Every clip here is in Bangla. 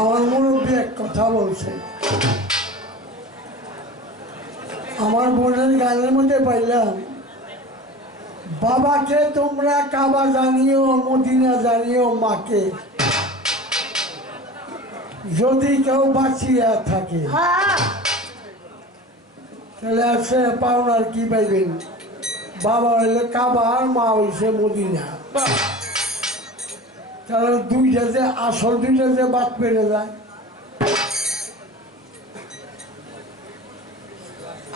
আমার মুরব্বী এক কথা বলছে। আমার বোনের গানের মধ্যে পাইলাম, বাবাকে তোমরা কাবা জানিও, মদিনা জানিও মাকে। যদি কেউ বাঁচিয়া থাকে, তাহলে সে পাওনার কি পাইবেন? বাবা হইলে কাবা আর মা হইছে মদিনা। কারণ দুইটা যে আসল, দুইটা যে বাদ পেরে যায়।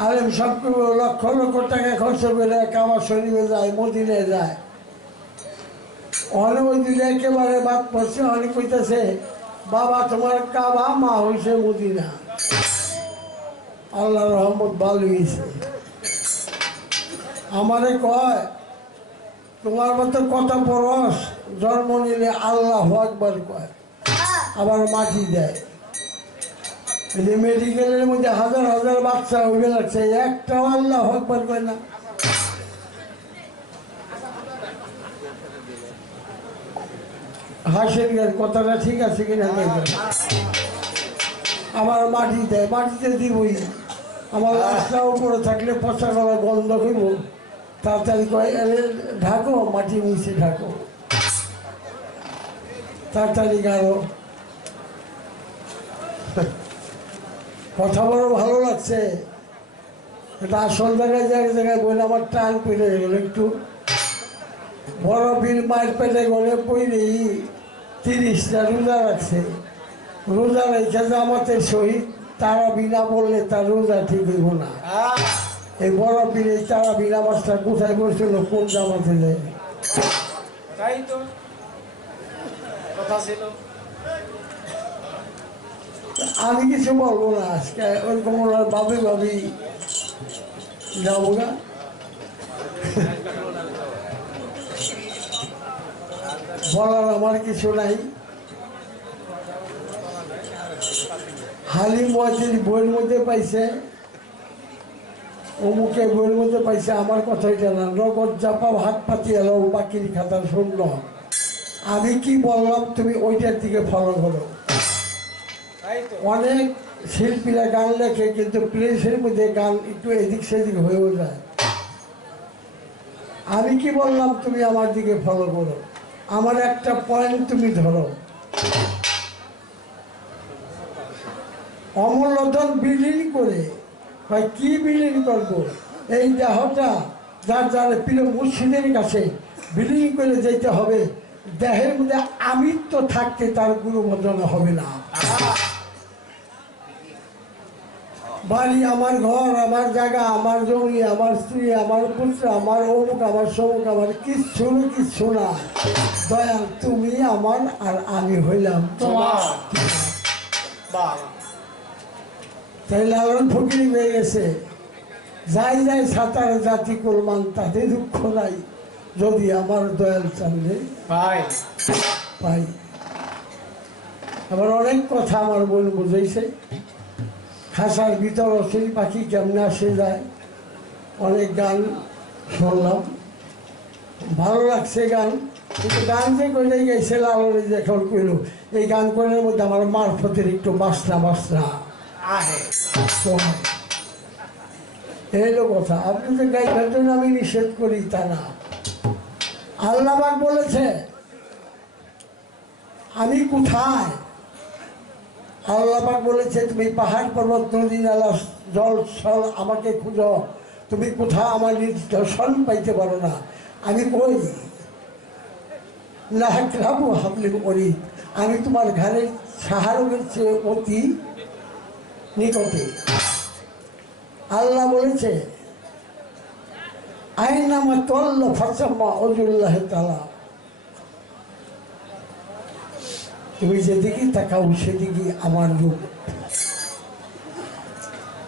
আর সব লক্ষ লক্ষ টাকা খরচ করে কাবা শরীফে যায় মদিনায় যায়। অনেক ওই দিলে একেবারে বাদ পড়ছে অনেক কইতেছে, বাবা, তোমার কাবা মা হইছে মদিনা। আল্লাহ রহমত ভালো হয়েছে আমারে কয়, তোমার মতো কত বরস জন্ম নিলে আল্লাহ একবার কয়, আবার মাটি দেয়। যে মেডিকেলের মধ্যে হাজার হাজার বাচ্চা হয়ে যাচ্ছে একটাও আল্লাহ একবার কয় না। হাসের কথাটা ঠিক আছে কিনা আমার মাটি দেয়, মাটিতে দিবই। আমার রাস্তা উপরে থাকলে পচা গলা বন্ধ করব তাড়াতাড়ি কয় ঢাকো, মাটি মুছে ঢাকো। তাড়াতাড়ি গাড়ো কথা বড় ভালো লাগছে। এটা আসল জায়গায় জায়গায় জায়গায় বলে আমার টান পেরে গেল একটু। বড় বিল মায়ের পেটে গলে পইলেই তিরিশটা রোজা রাখছে। রোজা রেখে জামাতের সহিত তারা বিনা বললে তার রোজা ঠিক হইব না। এই বড় বিল এই তারা বিনা মাছটা কোথায় বসছিল কোন জামাতে যায়? তাই তো। কথা ছিল আমি কিছু বলব না আজকে, ওরকম ওনার ভাবি ভাবি যাব না। বলার আমার কিছু নাই। হালিম ওয়াজির বইয়ের মধ্যে পাইছে অমুকে বইয়ের মধ্যে পাইছে, আমার কথা এটা না নগদ জাপা হাত পাতি এলো বাকির খাতার শূন্য। আমি কি বললাম তুমি ওইটার দিকে ফলো করো। অনেক শিল্পীরা গান লেখে কিন্তু প্লেসের মধ্যে গান একটু এদিক সেদিক হয়েও যায়। আমি কি বললাম তুমি আমার দিকে ফলো করো। আমার একটা পয়েন্ট তুমি ধরো। অমূল্যধন বিলীন করে হয় কি বিলীন করব? এই দেহটা যার যার প্রিয় মুর্শিদের কাছে বিলীন করে যেতে হবে। দেহের মধ্যে আমিত্ব থাকতে তার গুরুবদন হবে না। বাড়ি আমার ঘর, আমার জায়গা, আমার জমি, আমার স্ত্রী, আমার পুত্র, আমার অমুক, আমার সমুক, আমার কিচ্ছু কিচ্ছু না। দয়াল তুমি আমার আর আমি হইলাম তাই লালন ফকির হয়ে গেছে। যাই যাই সাঁতার জাতি করমান তাতে দুঃখ নাই। যদি আমার দয়াল চান্দে ভাই পাই। আবার অনেক কথা আমার বোন বুঝেছে খাসার ভিতর অসিল পাখি কেমনে আসে যায়? অনেক গান শুনলাম। ভালো লাগছে গান কিন্তু গান যে করে গেছে লালনে যে এখন কইল এই গান করার মধ্যে আমার মারফতের একটু বাসনা বাসনা। এই হলো কথা। আপনি যে গাইবার জন্য আমি নিষেধ করি তা না। আল্লাহবাক বলেছে, আমি কোথায়? আল্লাহবাক বলেছে, তুমি পাহাড় পর্বত, নদী, নালা, জল সল আমাকে খুঁজো। তুমি কোথাও আমার নিদর্শন পাইতে পারো না। আমি কই? লাহাবু হাবলি করি আমি তোমার ঘরের সাহারকের চেয়ে অতি নিকটে। আল্লাহ বলেছে আইনামা তল্ল ফাসাম্মা অজুল্লাহ তালা তুমি যেদিকে তাকাও সেদিকে আমার রূপ।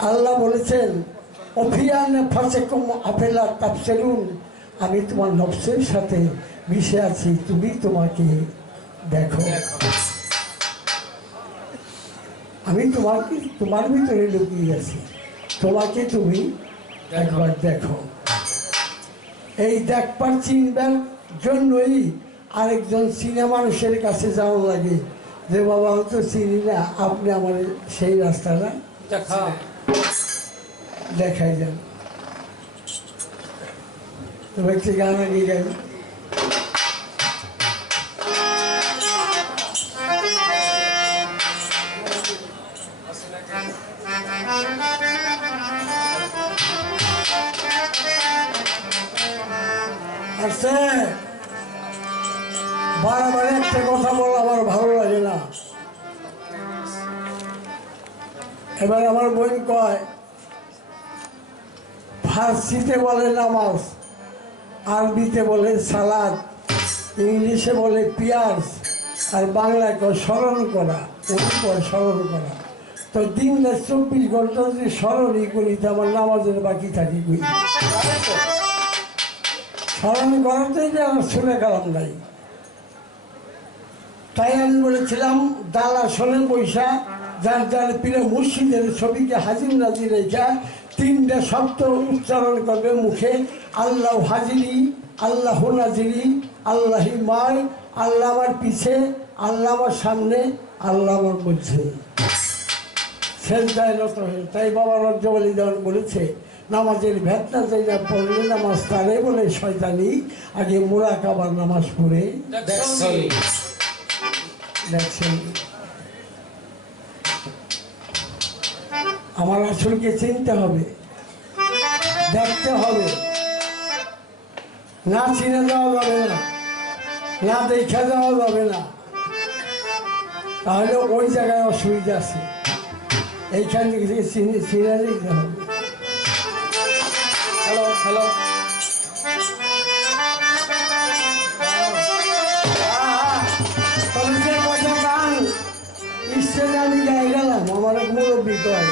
আল্লাহ বলেছেন আমি তোমার নফসের সাথে মিশে আছি, তুমি তোমাকে দেখো। আমি তোমাকে, তোমার ভিতরে লুকিয়ে আছি। তোমাকে তুমি একবার দেখো। এই দেখবার চিনবার জন্যই আরেকজন চিনা মানুষের কাছে যাওয়া লাগে। যে বাবা আমি তো চিনি না আপনি আমার সেই রাস্তাটা দেখা। দেখাই যান তো একটি গান আগে এবার আমার বোন কয়, ফার্সিতে বলে নামাজ, আরবিতে বলে সালাদ, ইংলিশে বলে পিয়াজ, আর বাংলায় কয় স্মরণ করা কয় স্মরণ করা। তো দিন চব্বিশ ঘণ্টা যদি স্মরণই করি, তো আমার নামাজের বাকি থাকি স্মরণ করাতেই যে আমার শুনে কালাম নাই। তাই আমি বলেছিলাম দালা শোনে পয়সা যার যার প্রিয় মুর্শিদের ছবিকে হাজির নাজির রেখা, তিনটে শব্দ উচ্চারণ করবে মুখে, আল্লাহ হাজিরি, আল্লাহ নাজিরি, আল্লাহি মায় আল্লাহ আমার পিছে, আল্লাহ আমার সামনে, আল্লাহ আমার মধ্যে। সেজদায় নত হয়ে, তাই বাবা রজ্জবলী যেমন বলেছে, নামাজের ভেতনা যাই না পড়লে নামাজ তারে বলে, শয়তানি, আগে মোরা কাবার নামাজ পড়ে। দেখছেন। আমার আসলকে চিনতে হবে, দেখতে হবে। না চিনে যাওয়া যাবে না না দেখে যাওয়া যাবে না। তাহলে ওই জায়গায় অসুবিধা আছে। এইখান থেকে চিনে চিনে নিতে হবে। Hello hello. গেলাম আমার এক মুরব্বী কয়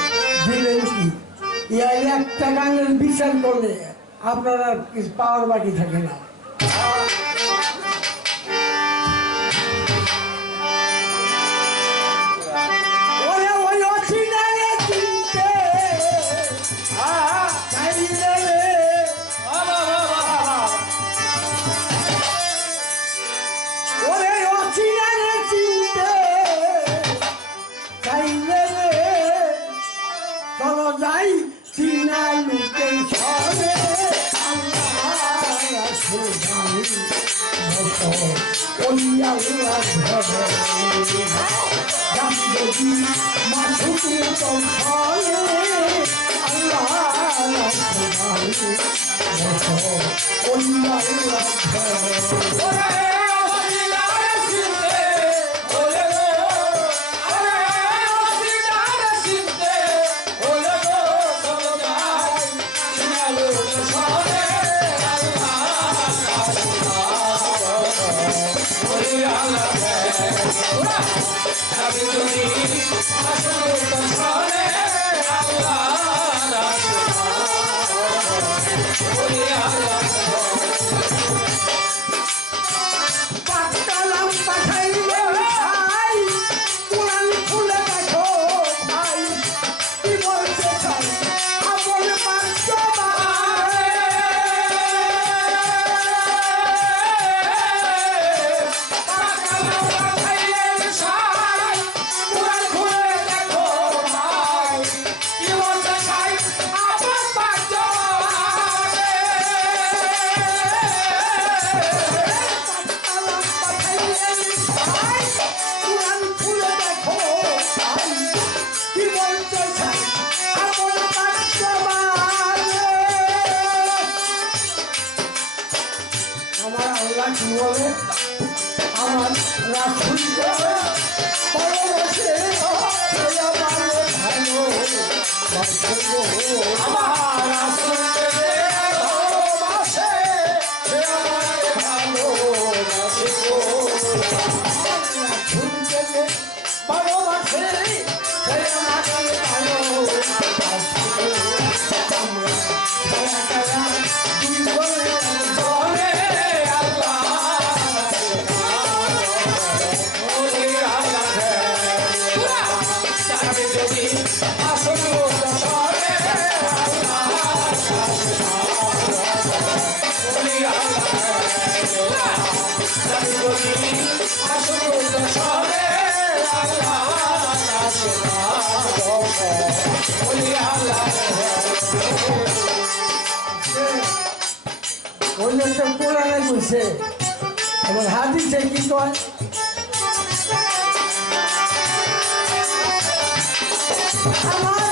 দিলেন কি? ইয়ার একটা গানের বিচার করলে, আপনার আর কিছু পাওয়ার বাকি থাকে না। ওই আল্লাহ ধরে গাছ যদি মাছুকে তো সরে আল্লাহ ওই আল্লাহ ধরে বলে আমার রাসুল বলে আমার ভালো বাসো রাসুলকে দিচ্ছে এবং হাদিসে কি কয় আমার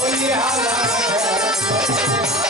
Oh, yeah, I love it.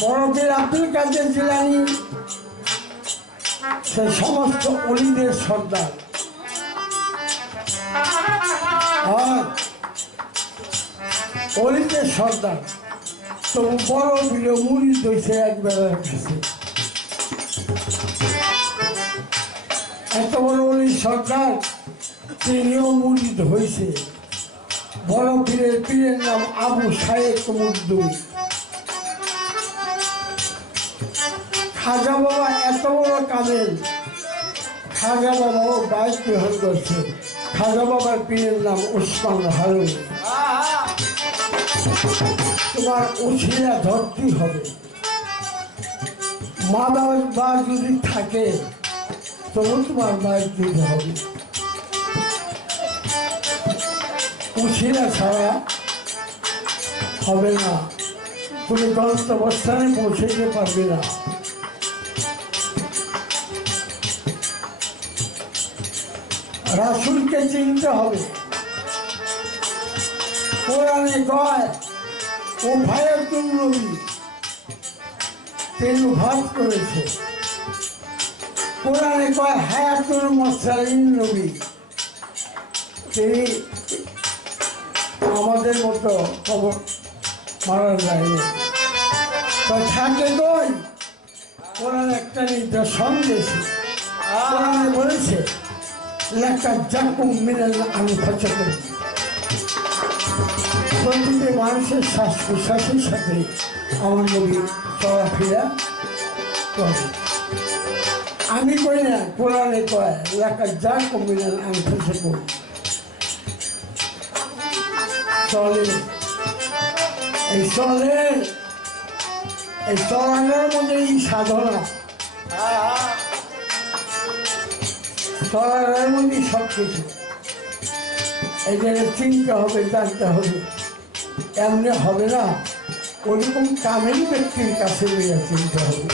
বড়দের আব্দুল কাদের জিলানি, সে সমস্ত অলিদের সর্দার। অলিদের সর্দার। তবু বড় বিলে মুড়ি দইছে একবেলার কাছে। এত বড় অলি সরকার, তিনিও মুড়ি হয়েছে। বড় পীরের পীরের নাম আবু সাহেব মুদ্দুর খাজা বাবা এত বড় কামেল খাজা বাবাও বাইক গ্রহণ করছে খাজা বাবার পীরের নাম উসমান হারুন। তোমার উঠিয়া ধরতেই হবে। মা বাবার বা যদি থাকে তবু তোমার বাইক দিতে হবে উঠিয়া ছাড়া হবে না। তুমি গন্তব্যস্থানে পৌঁছতে পারবে না। রাসুলকে চিনতে হবে, কোরআনে কয় ও ভাইয়াতুল নবী তিনি ভাত করেছে। কোরআনে কয় হায়াতুল মশালিন নবী। তিনি আমাদের মতো খবর মারা যায়নি। তা থাকে কই? কোরআন একটা নির্দেশন দিয়েছে কোরআনে বলেছে লেখা জাকুম মিনাল আমি সচেতন প্রতিটি মানুষের শ্বাস প্রশ্বাসের সাথে আমার নবী চলাফেরা করে। আমি করি না কোরআনে কয়, লেখা জাকুম মিনাল আমি সচেতন চলে। এই চলে, এই চলানোর মধ্যে এই সাধনা। চলানোর মধ্যেই সব কিছু এই জন্য চিনতে হবে, জানতে হবে। এমনি হবে না ওইরকম কামের ব্যক্তির কাছে নিয়ে চিনতে হবে।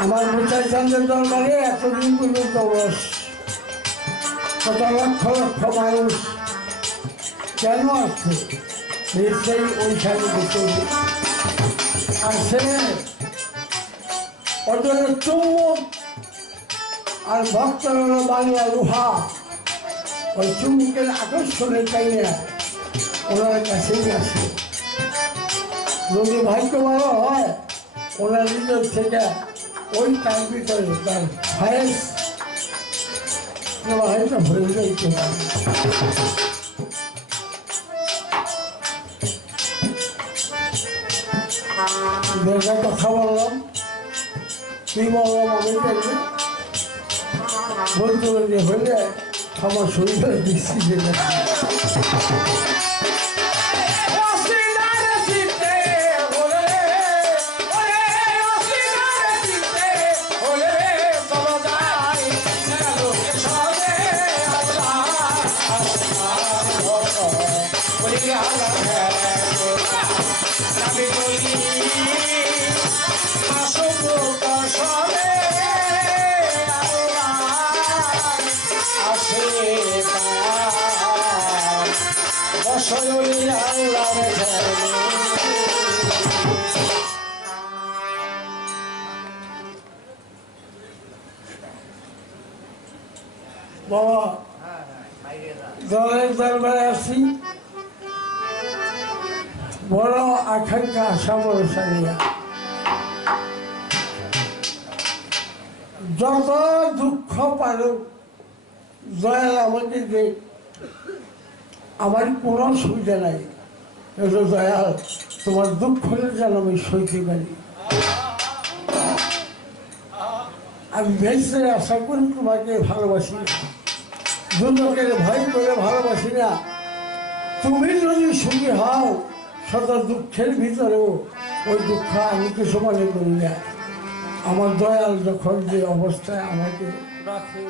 আমার মোচাই চান্দের দরবারে এতদিন পর্যন্ত বস। কত লক্ষ লক্ষ মানুষ কেন আসছে নিশ্চয়ই ওইখানে দেখতে আসে ওদের চুম্বক আর ভক্তর হলো বাংলা লোহা ওই চুম্বকের আকর্ষণের চাইলে ওনার কাছেই আসে যদি ভাগ্য ভালো হয়, ওনার নিজের থেকে ওই তার ভিতরে তার ভয়েস হয়তো ভরে যাইতে পারে দেখা কথা বললাম। কি বললাম আমি দেখবে বলতে বলতে হলে আমার শরীরে বৃষ্টি আসি বড় আকাঙ্ক্ষা যত দুঃখ পারুক দয়াল আমাকে যে আমার কোনো সুবিধা নাই। দয়াল, তোমার দুঃখটা যেন আমি সইতে পারি। আমি ভেসে আশা করি তোমাকে ভালোবাসি। দুর্যোগের ভয় করে ভালোবাসি না। তুমি যদি সুখী হও শত দুঃখের ভিতরেও ওই দুঃখ আমি কিছু মনে করি না। আমার দয়াল যখন যে অবস্থায় আমাকে রাখে